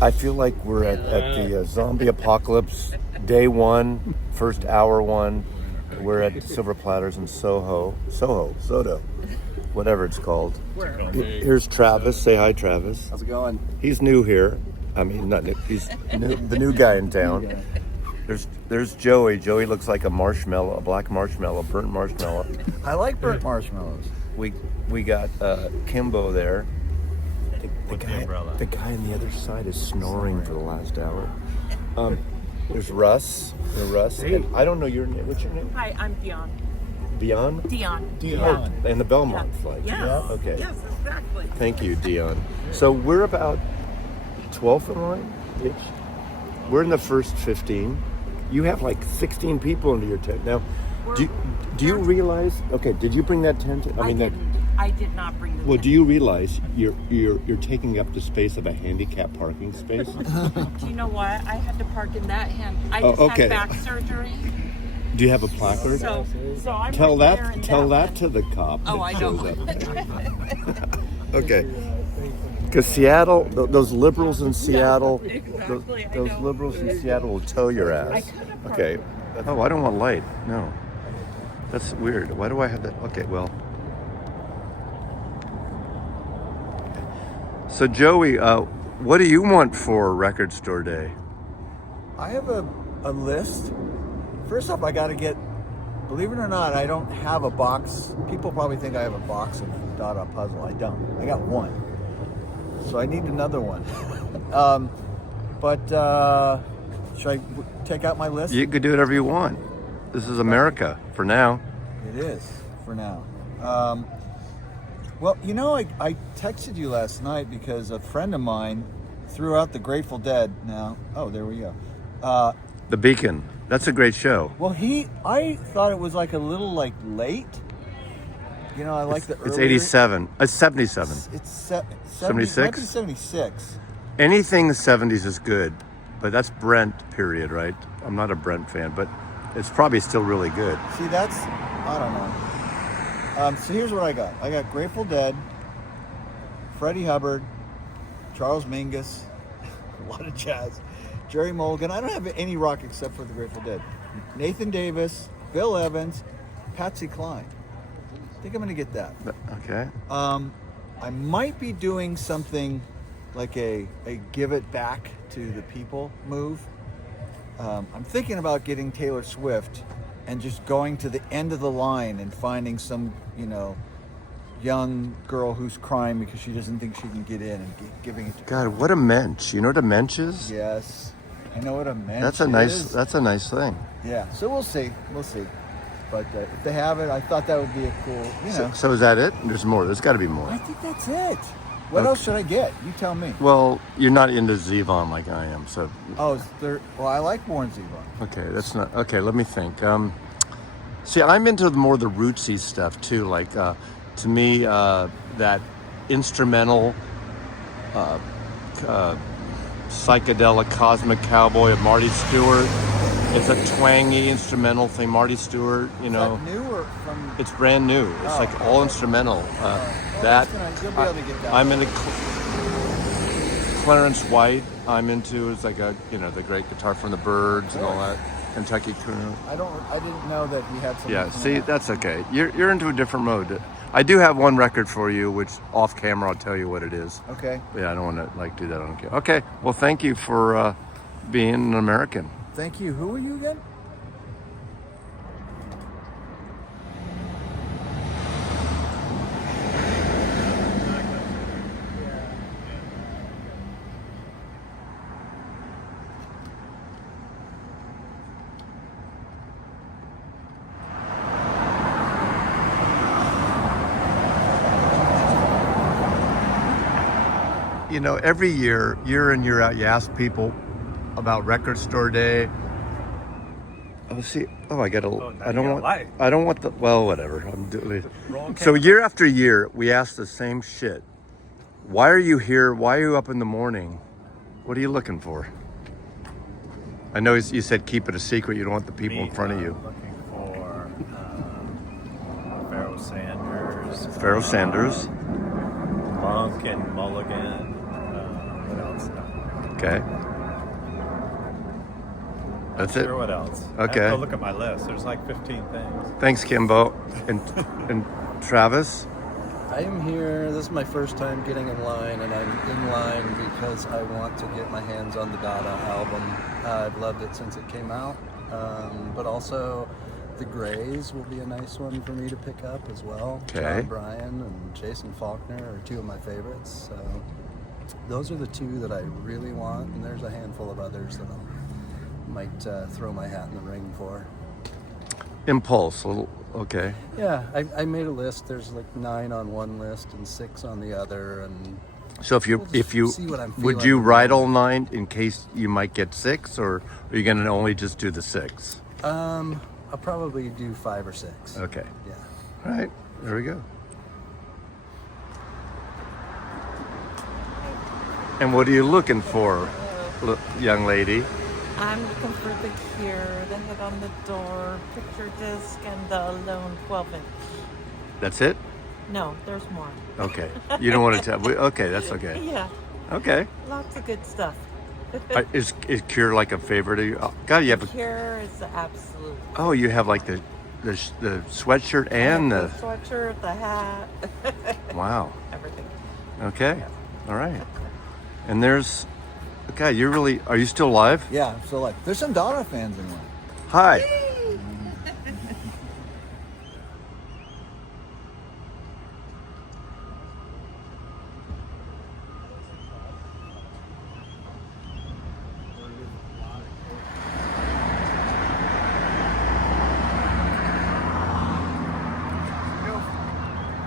I feel like we're at the zombie apocalypse, day one, first hour one. We're at Silver Platters in Soho, whatever it's called. Here's Travis. Say hi, Travis. How's it going? He's new here. I mean, not new. He's new, the new guy in town. There's Joey. Joey looks like a marshmallow, a black marshmallow, burnt marshmallow. I like burnt marshmallows. We got Kimbo there. The guy on the other side is snoring for the last hour. There's Russ. Hey. And I don't know your name. What's your name? Hi, I'm Dion. Dion? Dion. Oh, and the Belmont flight. Yes. Okay. Yes, exactly. Thank you, Dion. So we're about 12th in line-ish. We're in the first 15. You have like 16 people into your tent. Now, do you realize, okay, did you bring that tent? I did not bring the Well, tent. do you realize you're taking up the space of a handicap parking space? Do you know what? I had to park in that hand. I Oh, just okay. had back surgery. Do you have a placard? So I'm Tell right there that in tell that one. to the cop. Oh, that I shows know. up. Okay. Because Seattle, those liberals in Seattle, Exactly, I those know. liberals in Seattle will tow your ass. Okay. Oh, I don't want light. No. That's weird. Why do I have that? Okay, well. So Joey, what do you want for Record Store Day? I have a list. First off, I got to get, believe it or not, I don't have a box. People probably think I have a box of Dada Puzzle. I don't. I got one. So I need another one. Should I take out my list? You could do whatever you want. This is America for now. It is, for now. Well, you know, I texted you last night because a friend of mine threw out the Grateful Dead now. Oh, there we go. The Beacon. That's a great show. Well, I thought it was like a little like late. You know, I like the It's earlier. 87. It's 77. It's 76? Might be 76. Anything the 70s is good, but that's Brent, period, right? I'm not a Brent fan, but it's probably still really good. See, I don't know. So here's what I got. I got Grateful Dead, Freddie Hubbard, Charles Mingus, a lot of jazz, Jerry Mulligan. I don't have any rock except for the Grateful Dead. Nathan Davis, Bill Evans, Patsy Cline. I think I'm going to get that. Okay. I might be doing something like a give it back to the people move. I'm thinking about getting Taylor Swift and just going to the end of the line and finding some, young girl who's crying because she doesn't think she can get in and giving it to her. God, what a mensch. You know what a mensch is? Yes, I know what a mensch That's is. a nice thing. Yeah, so we'll see. But if they have it, I thought that would be a cool, So is that it? There's more. There's got to be more. I think that's it. What Okay. else should I get? You tell me. Well, you're not into Zevon like I am, so Oh, is there? Well, I like Warren Zevon. okay, that's not okay. Let me think. See, I'm into more the rootsy stuff too. Like to me, that instrumental, psychedelic cosmic cowboy of Marty Stewart. It's a twangy instrumental thing. Marty Stewart, Is that new or from? it's brand new. It's Oh. like all instrumental. That's you'll be able to get that. I'm into Clarence White. I'm into it's like the great guitar from the Byrds and all that. Kentucky Crooner. I didn't know that he had something. Yeah, coming see, out. that's okay. You're into a different mode. I do have one record for you, which off camera I'll tell you what it is. Okay. Yeah, I don't want to do that on camera. Okay, well, thank you for being an American. Thank you. Who are you again? Every year in, year out, you ask people about Record Store Day. Oh, see. Oh, I got a. now I you don't got want. light. I don't want the. Well, whatever. I'm doing. Roll So year after year, we ask the same shit. Why are you here? Why are you up in the morning? What are you looking for? I know you said keep it a secret. You don't want the people in front of you. Looking for Pharoah Sanders. Pharoah Sanders. Monk and Mulligan. What else? Okay. That's it. Sure, what else? Okay. I have to look at my list. There's like 15 things. Thanks, Kimbo. And Travis? I am here. This is my first time getting in line, and I'm in line because I want to get my hands on the Dada album. I've loved it since it came out, but also the Grays will be a nice one for me to pick up as well. Okay. John Bryan and Jason Faulkner are two of my favorites. So those are the two that I really want, and there's a handful of others that I might throw my hat in the ring for. Impulse. Okay. Yeah, I made a list. There's like 9 on one list and 6 on the other, and So if you see what I'm would feeling. you write all 9 in case you might get 6, or are you going to only just do the 6? I'll probably do 5 or 6. Okay. Yeah. All right. There we go. And what are you looking for, young lady? I'm looking for the Cure, the Hit on the Door, picture disc, and the Alone 12-inch. That's it? No, there's more. Okay. You don't want to tell. Okay, that's okay. Yeah, Okay. lots of good stuff. Is Cure like a favorite of you? Oh, God, you have a. Cure is the absolute. Oh, you have like the sweatshirt and the the. sweatshirt, the hat, Wow. everything. Okay. All right. And there's. Okay, you're really. Are you still alive? Yeah, so like, there's some Dada fans in line. Hi.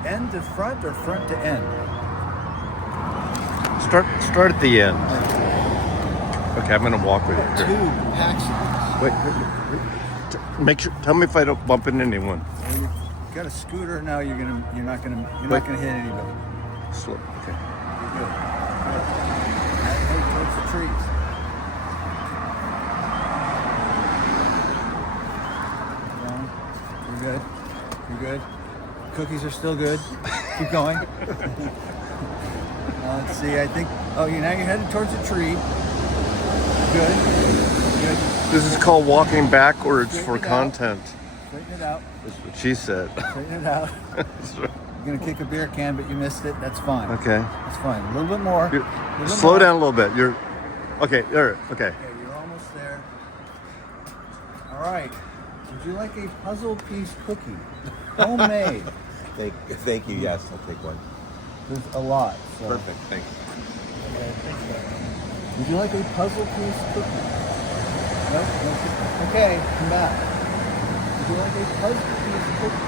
End to front or front to end? Start at the end. Okay, I'm gonna walk with you. Two Here. packs. Wait. Make sure. Tell me if I don't bump into anyone. You got a scooter now. You're not gonna hit anybody. Slow. Okay. You're good. Head towards the trees. You're good. You're good. Cookies are still good. Keep going. Let's see. I think. Oh, now you're headed towards the tree. Good. Good. This is called walking backwards for Straighten it out. content. Straighten it out. That's what she said. Straighten it out. You're gonna kick a beer can, but you missed it. That's fine. Okay. That's fine. A little bit more. Slow down a little bit. You're. Okay. There. Okay. Okay, you're almost there. All right. Would you like a puzzle piece cookie? Homemade. Thank you. Yes, I'll take one. There's a lot. So. Perfect. Thanks. Would you like a puzzle piece cookie? No? No cookie. Okay, come back. Would you like a puzzle piece cookie?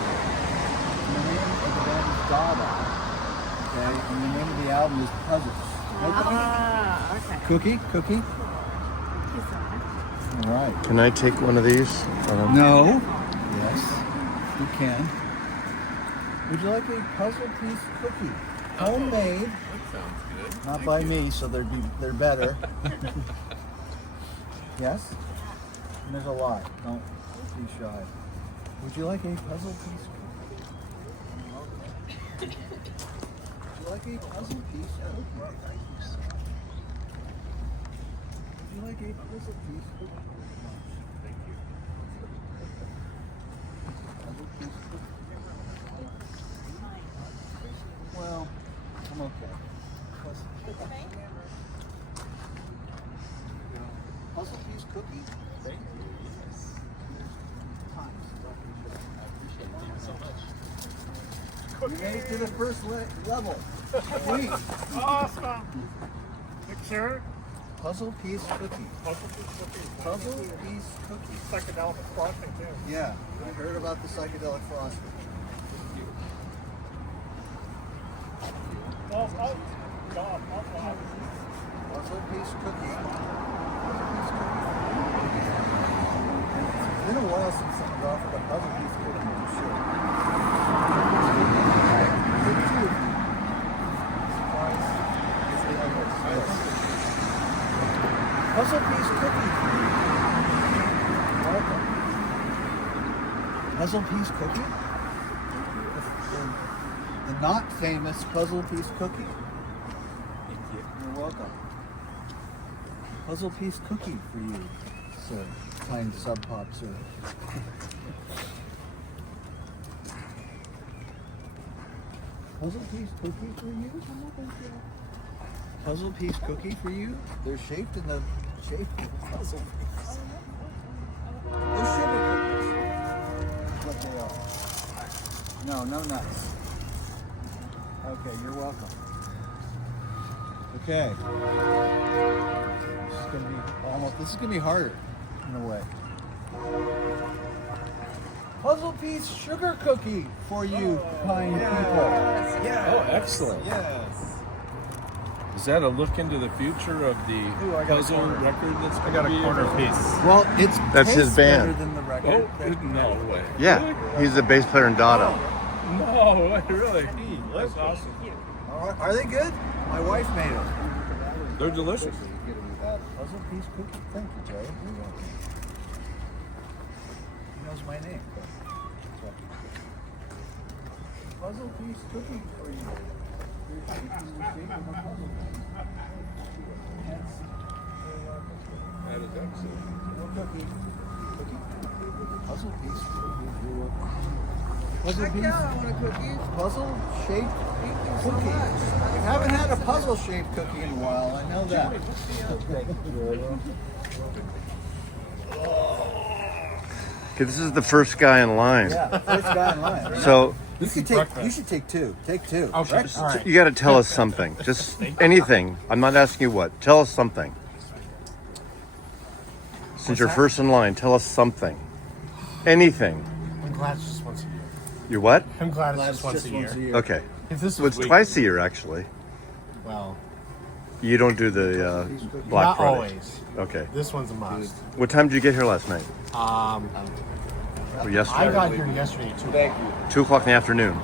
And the name of the band is Dada. Okay, and the name of the album is Puzzles. Okay. Cookie? Cookie? All right. Can I take one of these? No. Yes, you can. Would you like a puzzle piece cookie? Homemade. That sounds good. Not by me, so they're better. Yes? And there's a lot. Don't be shy. Would you like a puzzle piece cookie? Would you like a puzzle piece cookie? Would you like a puzzle piece cookie? Thank you. Puzzle piece cookie. Well, I'm okay. Puzzle piece cookie. Thank you. You made it to the first level. Sweet. Awesome. Picture. Puzzle piece cookie. Puzzle piece cookie. Puzzle piece cookie. Psychedelic frosting too. Yeah, I heard about the psychedelic frosting. Puzzle Puzzle piece cookie. Puzzle piece cookie. It's been a while since someone's offered a puzzle piece cookie. You should. Good too. Surprise. It's the others. Puzzle piece cookie. Welcome. Puzzle piece cookie? The not famous puzzle piece cookie. Thank you. You're welcome. puzzle piece cookie for you, sir. Kind Sub Pop, sir. Puzzle piece cookie for you? Puzzle piece cookie for you? They're shaped in the shape of the puzzle piece. They're sugar cookies. That's what they are. No, no nuts. Okay, you're welcome. Okay. This is gonna be harder in a way. Puzzle piece sugar cookie for you, kind people. Oh, excellent. Yes. Is that a look into the future of the Ooh, I got a puzzle corner. record that's I going got to a be corner available? piece. Well, it's That's his tastes band. better than the record. Oh, no way. Yeah, he's the bass player in Dada. No way, really? That's awesome. Are they good? My wife made them. They're delicious. Puzzle piece cookie. Thank you, Joe. You're welcome. He knows my name. Puzzle piece cookie for you. Your shape is the shape of a puzzle piece. Hence, That is excellent. no cookie. Puzzle piece. Puzzle piece. I want a cookie. Puzzle shaped cookie. We haven't had a puzzle shaped cookie in a while. I know that. Okay, this is the first guy in line. Yeah, first guy in line. So You should take two. Take two. Okay. Right? All right. you got to tell us something. Just anything. I'm not asking you what. Tell us something. Since you're first in line, tell us something. Anything. I'm glad it's just once a year. You're what? I'm glad it's That's just once a year. Okay. If this Well, was it's twice a year, actually. well, You don't do the Black not Friday. always. Okay. This one's a must. What time did you get here last night? Or I yesterday? got here yesterday at 2 o'clock. 2 o'clock in the afternoon.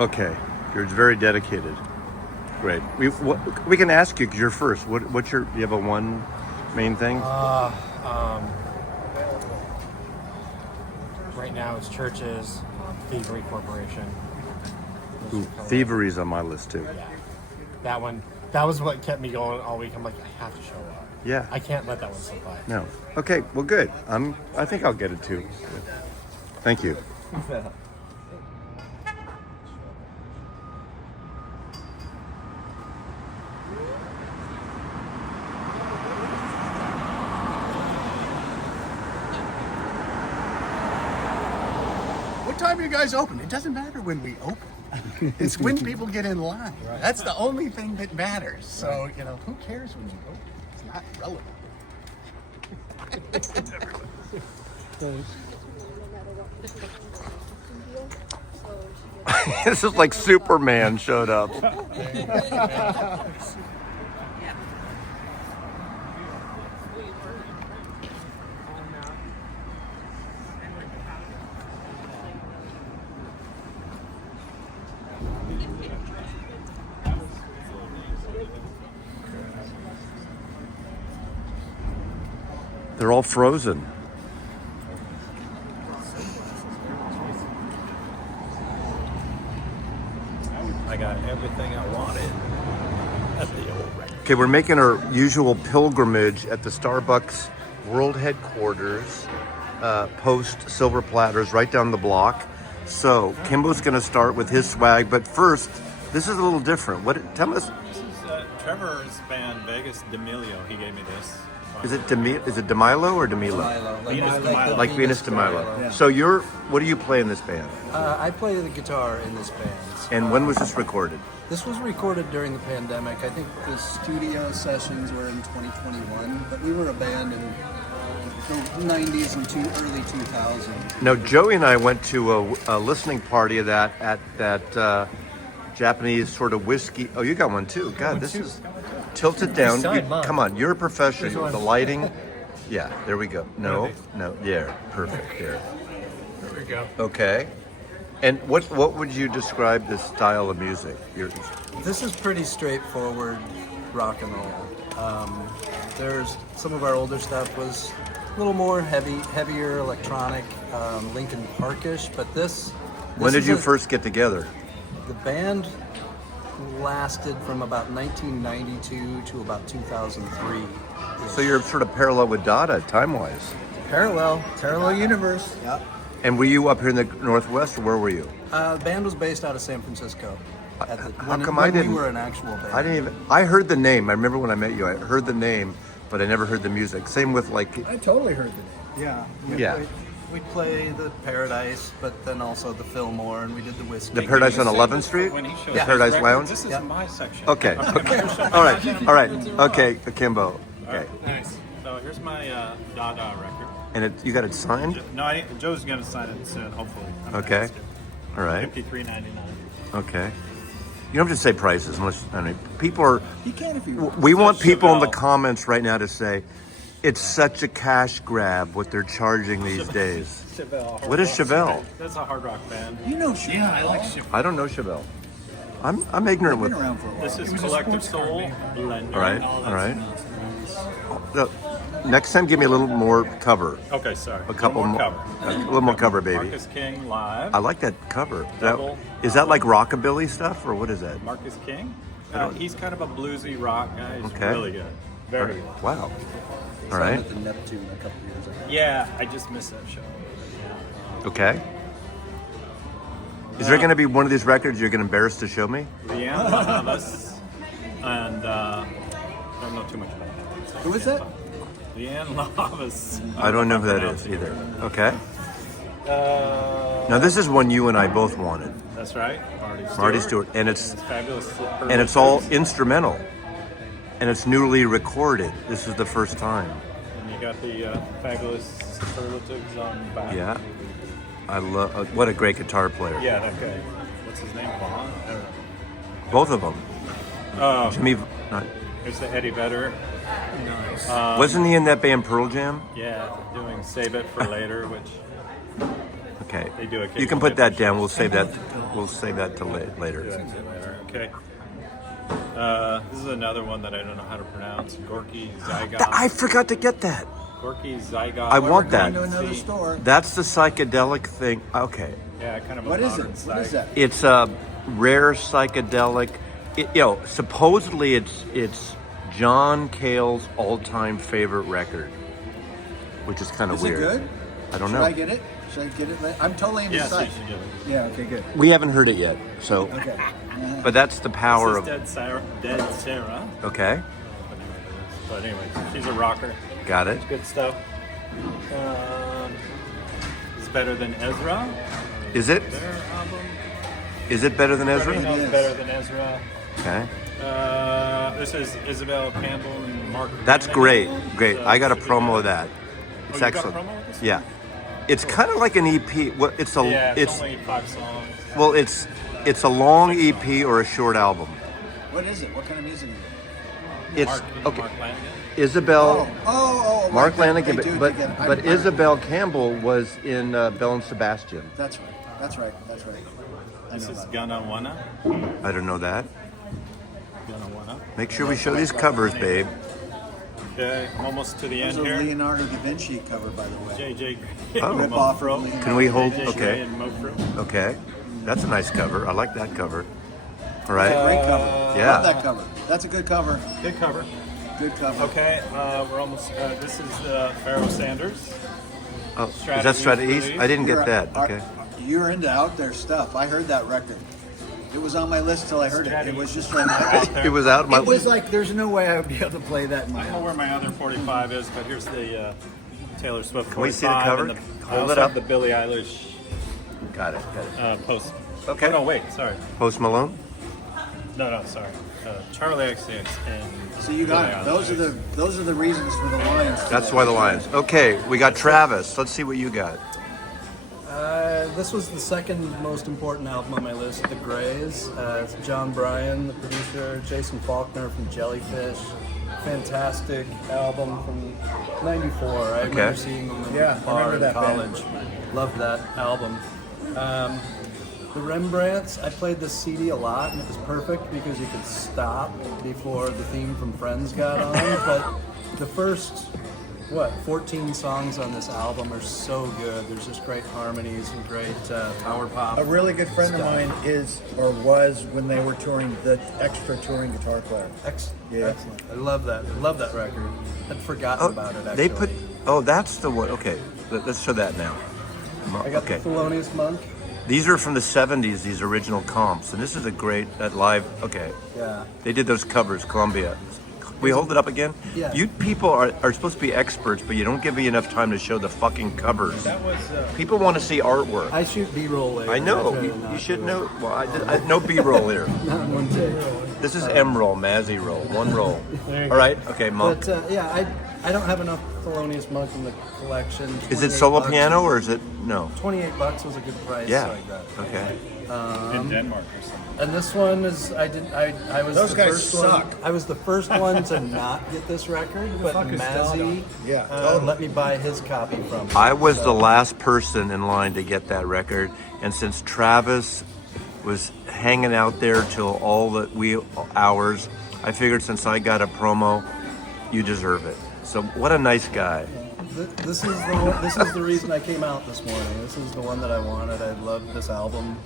Okay. You're very dedicated. Great. We can ask you because you're first. What's your? Do you have a one main thing? Right now it's churches, Thievery Corporation. Ooh, thievery's on my list too. That one, that was what kept me going all week. I'm like, I have to show up. Yeah. I can't let that one slip by. No. Okay. Well, good. I think I'll get it too. Thank you. What time are you guys open? It doesn't matter when we open. It's when people get in line. That's the only thing that matters. So, who cares when you open? It's not relevant. This is like Superman showed up. They're all frozen. I got everything I wanted at the old record. Okay, we're making our usual pilgrimage at the Starbucks World Headquarters, post Silver Platters, right down the block. So Kimbo's going to start with his swag, but first, this is a little different. Tell us, This is Trevor's band, Vegas D'Amelio. He gave me this. is it DeMilo or DeMilo? Milo, Venus de Milo. Like Venus DeMilo. So what do you play in this band? I play the guitar in this band. And when was this recorded? This was recorded during the pandemic. I think the studio sessions were in 2021, but we were a band in the 90s and early 2000s. No, Joey and I went to a listening party of that at that Japanese sort of whiskey. Oh, you got one too. God, this is tilted down. Come on, you're a professional. The lighting. Yeah, there we go. No, there, perfect. There. There we go. Okay. And what would you describe this style of music? This is pretty straightforward rock and roll. There's some of our older stuff was a little more heavier electronic, Linkin Parkish, but this When did is you a- first get together? The band lasted from about 1992 to about 2003. So you're sort of parallel with Dada, time-wise. Parallel universe. Yep. And were you up here in the Northwest, or where were you? The band was based out of San Francisco. How come I didn't? We were an actual band. I didn't even. I heard the name. I remember when I met you. I heard the name, but I never heard the music. Same with like. I totally heard the name. Yeah. Yeah. We'd play the Paradise, but then also the Fillmore, and we did the Whiskey. The Paradise on 11th Street. When he shows The his Paradise records, Lounge. This is my section. Okay. Okay. All right. Okay, Kimbo. Okay. Nice. So here's my Dada record. And you got it signed. No, Joe's gonna sign it soon, hopefully. Okay. All right. $53.99. Okay. You don't have to say prices unless people are. You can if you want. We want people in the Chevelle. comments right now to say, it's such a cash grab what they're charging these days. Chevelle. What is Chevelle? That's a hard rock band. You know Chevelle. Yeah, I like Chevelle. I don't know Chevelle. I'm ignorant Been with. around for a while. This is Collective Soul. Blender. All right. All right. Next time, give me a little more cover. Okay, sorry. A couple more more. cover. A little more cover, baby. Marcus King live. I like that cover. Double. Is that like rockabilly stuff, or what is that? Marcus King. He's kind of a bluesy rock guy. He's Okay. really good. Very good. Wow. Signed All right. at the Neptune a couple years ago. Yeah, I just missed that show. Okay. Is there going to be one of these records you're going to embarrass to show me? Leanne Lavas. And don't know too much about that. Who is that? Leanne Lavas. I don't know who that is either. Okay. Now this is one you and I both wanted. That's right. Marty Stewart, and it's Fabulous. and it's all instrumental, and it's newly recorded. This is the first time. And you got the Fabulous Superlatives on back. Yeah. I love. What a great guitar player. Yeah, that guy. What's his name? Vaughn? I don't know. Both of them. Oh, Jimmy. Not, here's the Eddie Vedder. wasn't he in that band Pearl Jam? Yeah, doing Save It for Later, which Okay. They do You can put that down. We'll save that. We'll save that till later. do that later. Okay. This is another one that I don't know how to pronounce. Gorky Zygon. I forgot to get that. Gorky Zygon. I want that. Going to another store. That's the psychedelic thing. Okay. Yeah, kind of a What is it? modern What is psych. that? It's a rare psychedelic. Supposedly it's John Cale's all-time favorite record, which is kind of Is it weird. good? I don't Should know. I get it? Should I get it? I'm totally into Yes, you psych. should get it. Yeah. Okay. Good. We haven't heard it yet, so. Okay. But that's the power This of. is Dead Sarah. Okay, But anyway, she's a rocker. got it. Good stuff. It's better than Ezra. Is it? Their album. Is it better than Everybody Ezra? knows Yes. better than Ezra. Okay. This is Isabel Campbell and Mark. That's great. Brannigan. Great. So I got a it's really promo good. of that. Oh, It's you got a excellent. promo with this? Yeah. It's kind of like an EP. Well, it's a. Yeah, it's it's only 5 songs. well, it's a long EP or a short album. What is it? What kind of music is it? It's Mark, you know okay. Mark Lanigan? Isabel. Oh. Mark right. Lanigan, I do but get it. but Isabel Campbell was in Belle and Sebastian. That's right. That's right. That's right. I This know is that. Gonna Wanna. I don't know that. Gonna Wanna. Make sure we show these covers, babe. Okay, I'm almost to the There's end a here. Leonardo da Vinci cover, by the way. JJ Oh. Rip off of Leonardo. Can we hold? JJ Okay. and Mofro. Okay. That's a nice cover. I like that cover. All right. Great cover. Yeah. Love that cover. That's a good cover. Good cover. Good cover. Okay, we're almost. This is Pharoah Sanders. Oh, is that Strata East? I didn't get that. Okay. You're into out there stuff. I heard that record. It was on my list till I heard it. It was just like Out there. It was out. it was like there's no way I would be able to play that in my I don't know house. where my other 45 is, but here's the Taylor Swift 45. Can we see the cover? And I Hold also it have up. the Billie Eilish Got it. Got it. post. Okay. Oh, no, wait, sorry. Post Malone. No, sorry. Charlie XCX and. So you got it. Those are the reasons for the Lions. That's why the Lions. Okay, we got Travis. Let's see what you got. This was the second most important album on my list, The Grays. It's John Bryan, the producer, Jason Faulkner from Jellyfish. Fantastic album from '94. I remember seeing them in Yeah, the I bar remember in that band. college. Loved that album. The Rembrandts, I played this CD a lot, and it was perfect because you could stop before the theme from Friends got on. But the first 14 songs on this album are so good. There's just great harmonies and great power pop. A really good friend of mine is or was when they were touring the extra touring guitar player. Yeah. Excellent. I love that. I love that record. I'd forgotten about it. Actually, They put. Oh, that's the one. Okay, let's show that now. I got Okay, the Thelonious Monk. these are from the '70s. These original comps, and this is a great live. Okay, Yeah. they did those covers, Columbia. We hold it up again. Yeah. You people are supposed to be experts, but you don't give me enough time to show the fucking covers. That was People want to see artwork. I shoot B-roll later. I know. try to You not should do know. Well, I no B-roll here. it. Not in one take. This is M-roll, Mazzy roll, one roll. All right. Okay, Monk. But yeah, I don't have enough Thelonious Monk in the collection. Is it 28 solo bucks. piano or is it no? $28 was a good price. Yeah. So I grabbed it. Okay. in Denmark or something. And this one is I was Those the guys first suck. one. I was the first one to not get this record, but Mazzy Yeah, totally. let me buy his copy from him. I was the last person in line to get that record, and since Travis was hanging out there till all the wee hours, I figured since I got a promo, you deserve it. So what a nice guy. This is the reason I came out this morning. This is the one that I wanted. I love this album.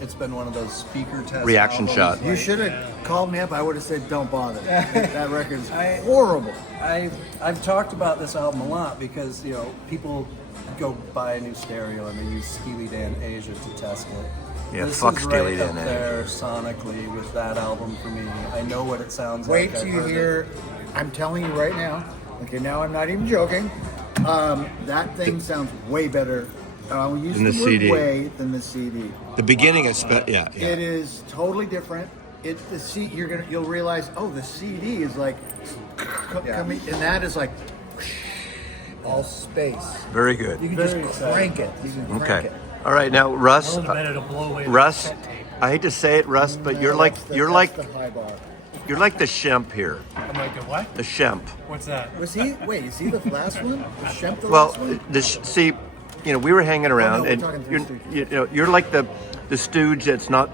It's been one of those speaker test Reaction albums. shot. You should have called me up. I would have said, "Don't bother." That record's horrible. I've talked about this album a lot because people go buy a new stereo and they use Steely Dan Asia to test it. Yeah, this fuck is Steely right Dan up Asia. there sonically with that album for me. I know what it sounds Wait like. till I've you heard hear. I'm telling you right now. Okay, now I'm not even joking. That thing sounds way better. I'll use Than the the word CD. way than the CD. The beginning is yeah. It is totally different. You'll realize, oh, the CD is like coming, and that is like all space. Very good. You can just crank it. You can crank Okay. it. All right, now Russ. Better to blow away the Russ, cassette tape. I hate to say it, Russ, but No, you're like that's the high bar. you're like the Shemp here. I'm like, the what? The Shemp. What's that? Was he? Wait, is he the last one? Was Shemp the Well, last one? see, we were hanging around, we're and talking you're, Three you're like the stooge that's not,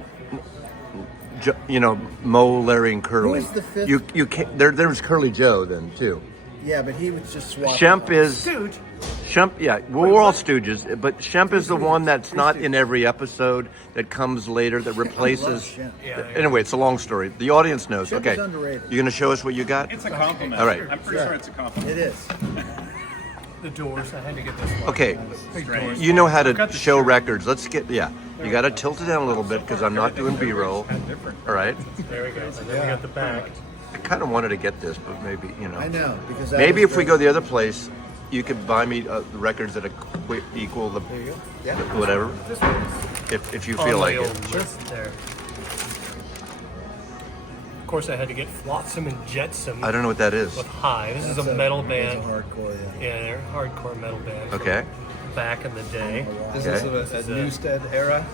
Mo, Larry, and Curly. Who's the fifth? You can't. There was Curly Joe then too. Yeah, but he was just swapped. Shemp is Stooge. Shemp. Yeah, we're all stooges, but Shemp is the one that's not in every episode that comes later that replaces. Shemp. Yeah, Anyway, it's a long story. The audience knows. Shemp Okay, is underrated. you gonna show us what you got? It's a compliment. All right. I'm pretty sure it's a compliment. It is. The Doors. I had to get this one. Okay, Big Doors. you know how I've got to the show shirt. records. Let's get You got to tilt it down a little bit because I'm not doing B-roll. All right. There we go. And then we got the back. I kind of wanted to get this, but maybe I know because that Maybe was if we great. go the other place, you could buy me the records that equal the There you go. Yeah. whatever. If you feel On like my it. old list there. Of course, I had to get Flotsam and Jetsam I don't know what that is. with High. This is That's a metal It's band. a hardcore. Yeah. Yeah, they're a hardcore metal band. from Okay. Back in the day. Is this a Newstead era?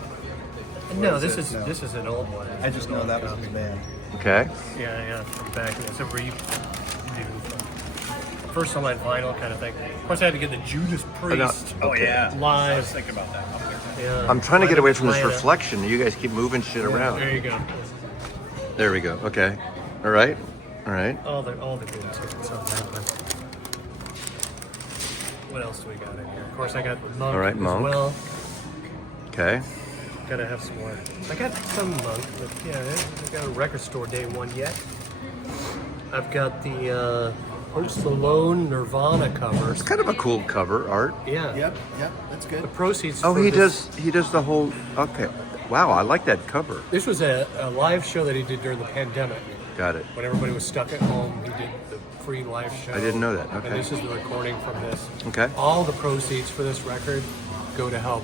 No, this is an old one. I just know that was his band. Okay. Yeah, from back. It's a redo from first online vinyl kind of thing. Of course, I had to get the Judas Priest Oh yeah. I was live. thinking about that. Yeah, I'm trying to get live away in from this Atlanta. reflection. You guys keep moving shit There around. you go. There we go. Okay. All right. All right. All the good tickets on that one. What else do we got in here? Of course, I got Monk All right, as Monk. well. Okay. Gotta have some more. I got some Monk, but yeah, I got a record store day one yet. I've got the Post Malone Nirvana covers. It's kind of a cool cover art. Yeah. Yep. That's good. The proceeds. Oh, for he this- does the whole. Okay. Wow, I like that cover. This was a live show that he did during the pandemic. Got it. When everybody was stuck at home, he did the free live show. I didn't know that. Okay. And this is the recording from this. Okay. All the proceeds for this record go to help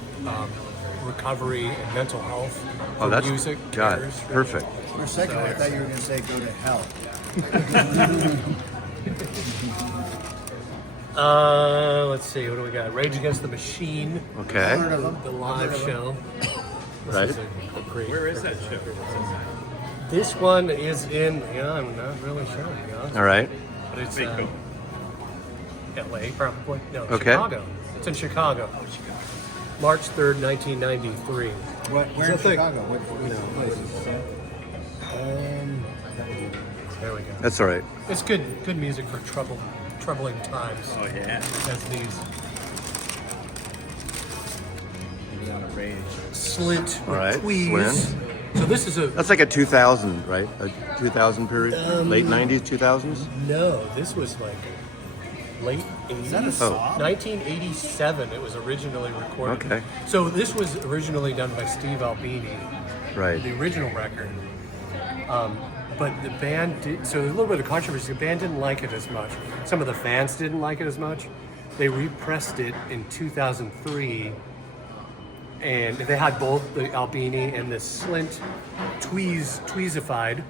recovery and mental health. Oh, for that's music. got it. makers. Perfect. For a second, I thought you were going to say go to hell. Let's see. What do we got? Rage Against the Machine. Okay. The live show. This Right. is a great Where is that show? This one is in. Yeah, I'm not really sure. To be honest. All right. But it's Pretty cool. LA, probably. No, Okay. Chicago. It's in Chicago. March 3rd, 1993. Where in Chicago? What There we go. That's all right. It's good music for troubling times Oh yeah. as these. He's on a rage. Slint with All right, tweeze. Slint. So this is a That's like a 2000, right? A 2000 period? Late 90s, 2000s? no. This was like late Is that a 80s. saw? 1987. It was originally recorded. Okay. So this was originally done by Steve Albini, Right. the original record. But the band did, so a little bit of controversy. The band didn't like it as much. Some of the fans didn't like it as much. They repressed it in 2003, and they had both the Albini and the Slint tweezified.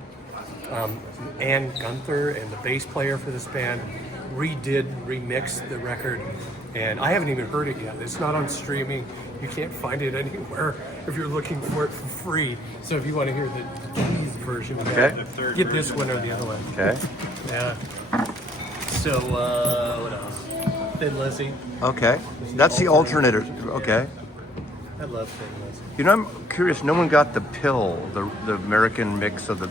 Ann Gunther and the bass player for this band remixed the record, and I haven't even heard it yet. It's not on streaming. You can't find it anywhere if you're looking for it for free. So if you want to hear the tweez version, of Okay. that, get this one or the other one. Okay. Yeah. So what else? Thin Lizzy. Okay. That's the alternator. Okay. I love Thin Lizzy. You know, I'm curious. No one got the pill, the American mix of the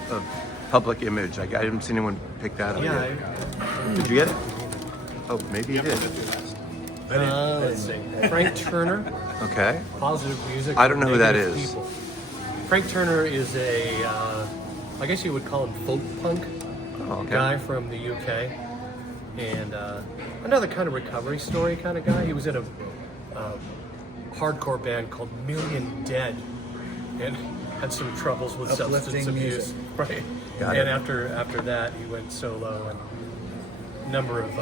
Public Image. I haven't seen anyone pick that up Yeah. yet. Did you get it? Oh, maybe you did. Let's see. Frank Turner. Okay. Positive Music. I don't know who that Negative is. People. Frank Turner is a, I guess you would call him folk punk Oh, okay. guy from the UK, and another kind of recovery story kind of guy. He was in a hardcore band called Million Dead, and had some troubles with Uplifting substance abuse. music. Right. Got and it. after that, he went solo and number of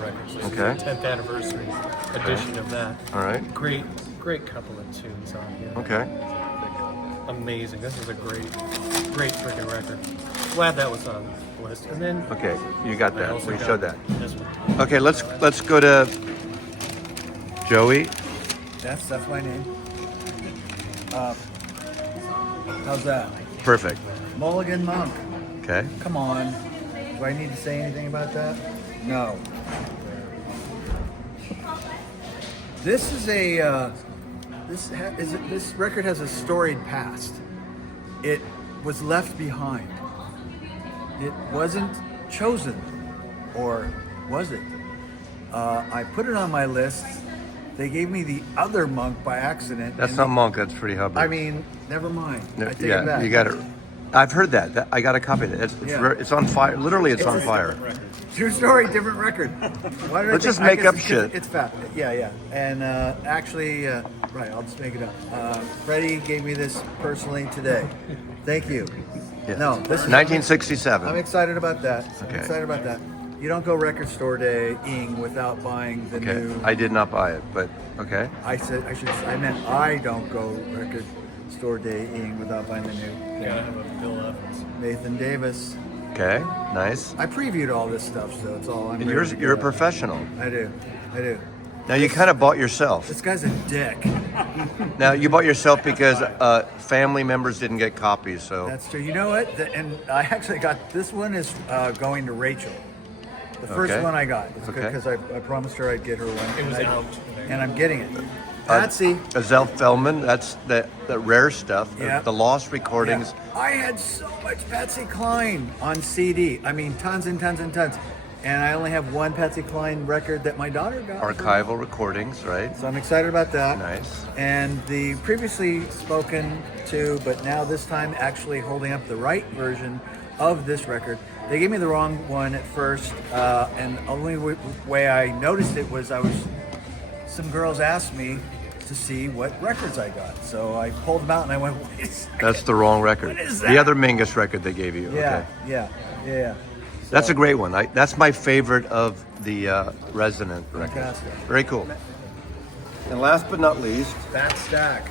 records. This is Okay. the 10th anniversary edition of that. All right. Great couple of tunes on here. Okay. Amazing. This is a great freaking record. Glad that was on the list. And then Okay. You got I that. also We got showed that. this one. Okay. Let's go to Joey. That's my name. How's that? Perfect. Mulligan Monk. Okay. Come on. Do I need to say anything about that? No. This is a this record has a storied past. It was left behind. It wasn't chosen, or was it? I put it on my list. They gave me the other Monk by accident. That's and not Monk. That's Freddie Hubbard. I mean, never mind. No, I take yeah, it back. you got it. I've heard that. I got a copy of it. It's Yeah. it's on fire. Literally, it's on fire. True story, different record. Why did I Let's just I make guess up because shit. It's fat. Yeah. And actually, right, I'll just make it up. Freddie gave me this personally today. Thank you. Yeah. No, this is 1967. I'm excited about that. Okay. I'm excited about that. You don't go record store day-ing without buying the Okay. new. I did not buy it, but okay. I meant I don't go record store day-ing without buying the new Gotta have a Bill Evans. Nathan Davis. Okay. Nice. I previewed all this stuff, so it's all I'm. And ready to you're a go. professional. I do. Now you kind of bought yourself. This guy's a dick. Now you bought yourself because family members didn't get copies. So That's true. You know what? And I actually got this one is going to Rachel. The first Okay. one I got. It's Okay. because I promised her I'd get her one. It was and out. And I'm getting it. Patsy. Azelle Feldman. That's the rare stuff. Yeah. The lost recordings. Yeah. I had so much Patsy Cline on CD. I mean, tons and tons and tons. And I only have one Patsy Cline record that my daughter got. Archival recordings, right? So I'm excited about that. Nice. And the previously spoken to, but now this time actually holding up the right version of this record. They gave me the wrong one at first, and the only way I noticed it was some girls asked me to see what records I got. So I pulled them out and I went, wait a second. That's the wrong record. What is The that? other Mingus record they gave you. Yeah, Okay. yeah. That's a great one. That's my favorite of the Resonant records. Fantastic. Very cool. And last but not least, Fat Stack.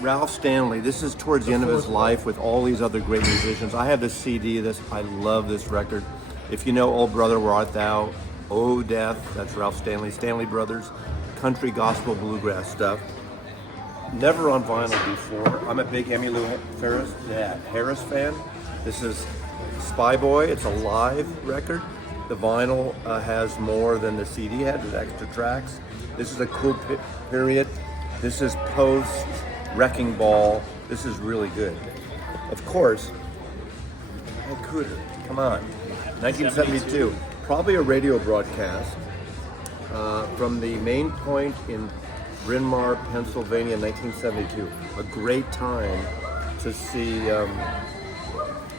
Ralph Stanley. This is towards the end of his life with all these other great musicians. I have this CD of this. I love this record. If you know Old Brother, Where Art Thou? Oh Death, that's Ralph Stanley. Stanley Brothers, country, gospel, bluegrass stuff. Never on vinyl before. I'm a big Emmylou Harris fan. This is Spy Boy. It's a live record. The vinyl has more than the CD had. There's extra tracks. This is a cool period. This is post Wrecking Ball. This is really good. Of course, Ed Cooter. Come on. 1972. probably a radio broadcast from the main point in Bryn Mawr, Pennsylvania, in 1972. A great time to see.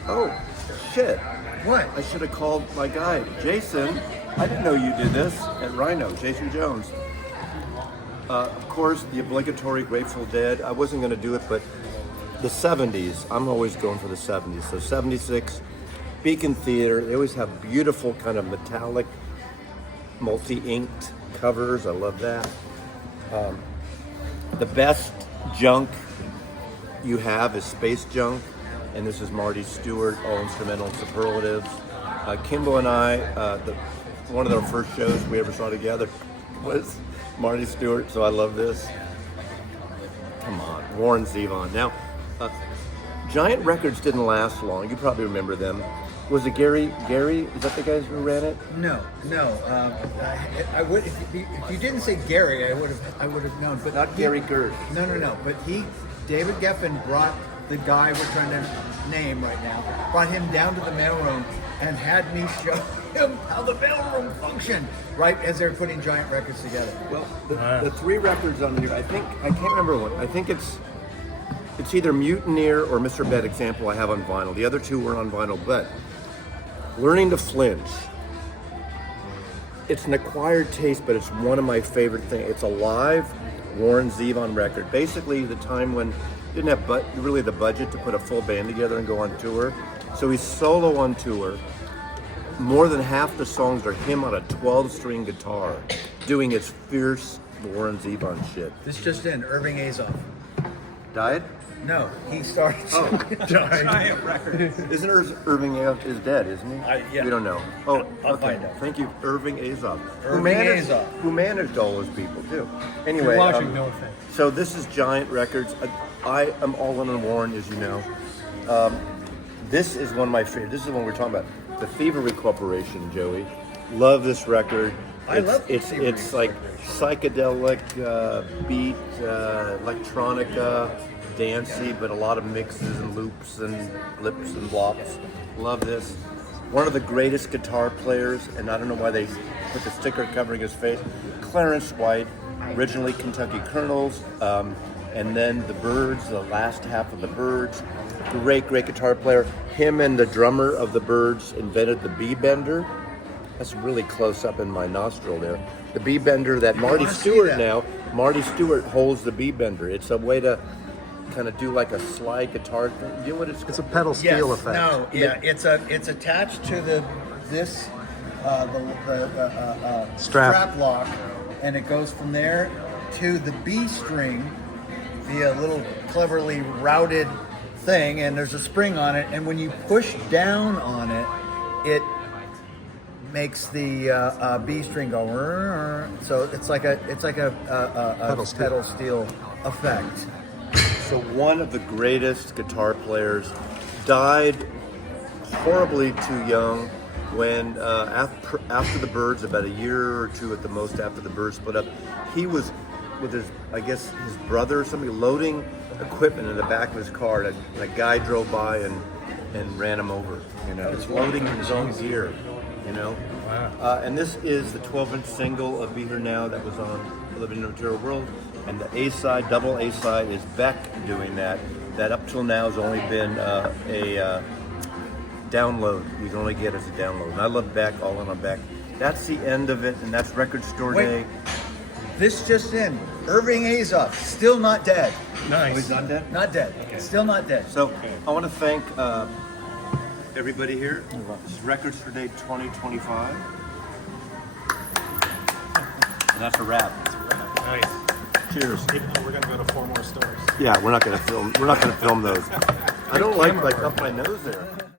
Oh, shit! What? I should have called my guy, Jason. I didn't know you did this at Rhino, Jason Jones. Of course, the obligatory Grateful Dead. I wasn't going to do it, but the 70s. I'm always going for the 70s. So 76, Beacon Theater. They always have beautiful kind of metallic, multi-inked covers. I love that. The best junk you have is Space Junk, and this is Marty Stewart, all instrumental and superlatives. Kimball and I, one of our first shows we ever saw together was Marty Stewart, so I love this. Come on, Warren Zevon. Now, Giant Records didn't last long. You probably remember them. Was it Gary? Is that the guy who ran it? No. I would if you didn't say Gary, I would have known. But Not Gary Gersh. No. But David Geffen brought the guy we're trying to name right now, brought him down to the mailroom and had me show him how the mailroom functioned, right as they're putting Giant Records together. Well, the three records on here, I can't remember one. I think it's either Mutineer or Mr. Bad Example I have on vinyl. The other two were on vinyl, but Learning to Flinch. It's an acquired taste, but it's one of my favorite things. It's a live Warren Zevon record. Basically, the time when he didn't have really the budget to put a full band together and go on tour. So he's solo on tour. More than half the songs are him on a 12-string guitar doing his fierce Warren Zevon shit. This just in, Irving Azoff. Died? No, he started. Giant Records. Isn't Irving Azoff is dead, isn't he? Yeah. We don't know. Oh, I'll okay. find out. Thank you, Irving Azoff. Azoff. Who managed all those people too. If Anyway, you're watching, no offense. so this is Giant Records. I am all in on Warren, as you know. This is one of my favorite. This is the one we're talking about. The Thievery Corporation, Joey. Love this record. It's like psychedelic beat, electronica, dancey, but a lot of mixes and loops and blips and blops. Love this. One of the greatest guitar players, and I don't know why they put the sticker covering his face. Clarence White, originally Kentucky Colonels, and then the Byrds, the last half of the Byrds. Great guitar player. Him and the drummer of the Byrds invented the B-bender. That's really close up in my nostril there. The B-bender that Marty Stewart Marty Stewart holds the B-bender. It's a way to kind of do like a slide guitar thing. You know what it's called? It's a pedal steel effect. No, yeah, it's attached to the strap lock, and it goes from there to the B string via a little cleverly routed thing, and there's a spring on it, and when you push down on it, it makes the B string go. So it's like a pedal steel effect. So one of the greatest guitar players died horribly too young when after the Byrds, about a year or two at the most after the Byrds split up, he was with his brother or somebody loading equipment in the back of his car, and a guy drove by and ran him over. It's loading his own gear. Wow. And this is the 12-inch single of Be Here Now that was on Living in a Material World. And the A-side, double A-side, is Beck doing that. That up till now has only been a download. You can only get as a download. And I love Beck, all in on Beck. That's the end of it, and that's Record Store Day. This just in, Irving Azoff, still not dead. Nice. Oh, he's not dead? Not dead. Still not dead. So I want to thank everybody here. This is Records for Day 2025. And that's a wrap. Nice. Cheers. Even though we're gonna go to 4 more stores. Yeah, we're not gonna film those. I don't like up my nose there.